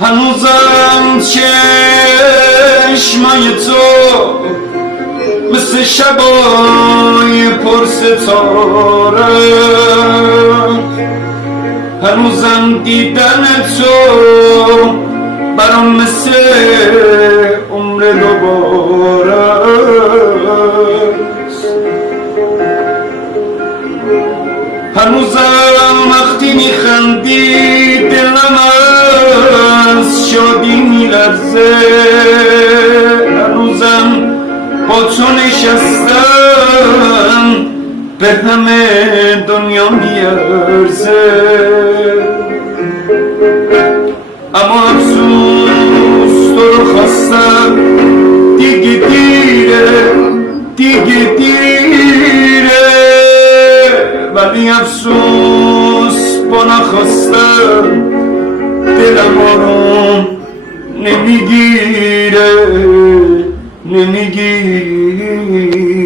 هنوزم چشمای تو مثل شبای پر ستاره، هنوزم دیدن تو برام مثل عمر دوباره. هنوزم وقتی میخندی دلم از شادی میلرزه، هنوزم با تو نشستم به همه دنیا میارزه. اما افسوس تو رو خواستم، دیگه دیره، دیگه دیره، ولی افسوس با نخواستم دلم آروم نمیگیره، نمیگیره.